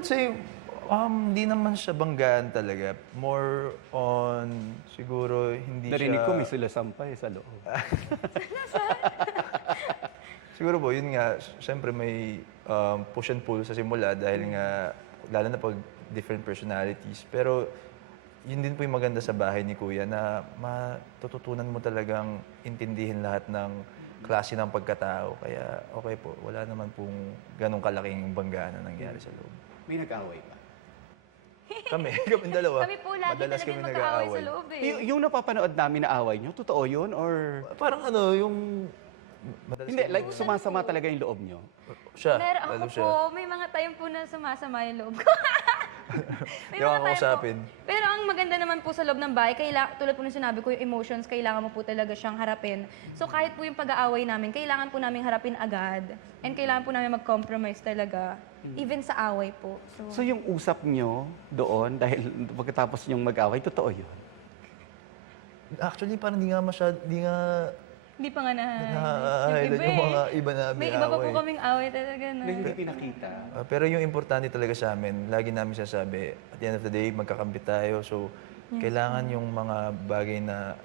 would say, hindi naman siya banggaan talaga. More on, siguro, hindi Narinig ko may siya... sila sampay sa loob. Siguro po, yun nga, syempre may push and pull sa simula dahil nga, lalo na pag different personalities. Pero yun din po yung maganda sa bahay ni Kuya na matututunan mo talagang intindihin lahat ng klase ng pagkatao. Kaya okay po, wala naman pong ganong kalaking banggaan na nangyari sa loob. May nag-away ba? Kami dalawa. Kami po lagi madalas talaga kami magkaaway sa nag-aaway. loob eh. Yung napapanood namin na away nyo, totoo yun? Or Parang ano, yung... Madalas hindi, kami- like sumasama talaga yung loob nyo? Siya, Meron lalo ako siya. po, may mga time po na sumasama yung loob ko. May Yung mga time kakausapin. po. Pero ang maganda naman po sa loob ng bahay, tulad po ng sinabi ko, yung emotions, kailangan mo po talaga siyang harapin. So kahit po yung pag-aaway namin, kailangan po namin harapin agad. And kailangan po namin mag-compromise talaga. Even sa away po. So yung usap nyo doon, dahil pagkatapos yung mag-away, totoo yun? Actually, parang di nga Hindi pa nga na highlight yung mga iba na May iba pa po kaming away talaga na. Na hindi pinakita? Pero yung importante talaga sa amin, lagi namin sasabi, at the end of the day, magkakampi tayo. So, kailangan yung mga bagay na...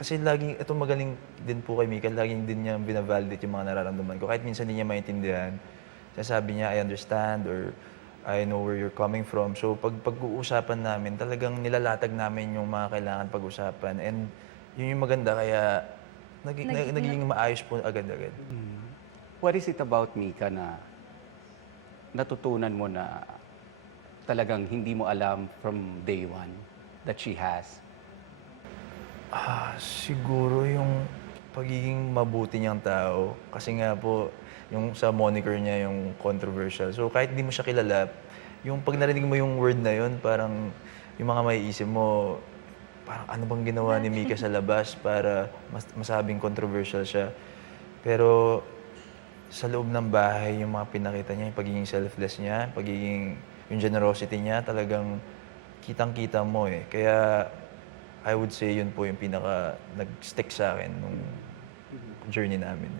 Kasi lagi, ito magaling din po kay Mika, laging din niya binavalidate yung mga nararamdaman ko. Kahit minsan hindi niya maintindihan, sasabi niya, I understand, or I know where you're coming from. So, pag-uusapan namin, talagang nilalatag namin yung mga kailangan pag-usapan. And yun yung maganda, kaya nagiging maayos po agad-agad. What is it about Mika na natutunan mo na talagang hindi mo alam from day one that she has? Siguro yung pagiging mabuti niyang tao. Kasi nga po, yung sa moniker niya, yung controversial. So kahit di mo siya kilala, yung pag narinig mo yung word na yun, parang yung mga maiisip mo, parang ano bang ginawa ni Mika sa labas para masabing controversial siya. Pero sa loob ng bahay, yung mga pinakita niya, yung pagiging selfless niya, yung generosity niya, talagang kitang-kita mo eh. Kaya I would say yun po yung pinaka nag-stick sa akin nung journey namin.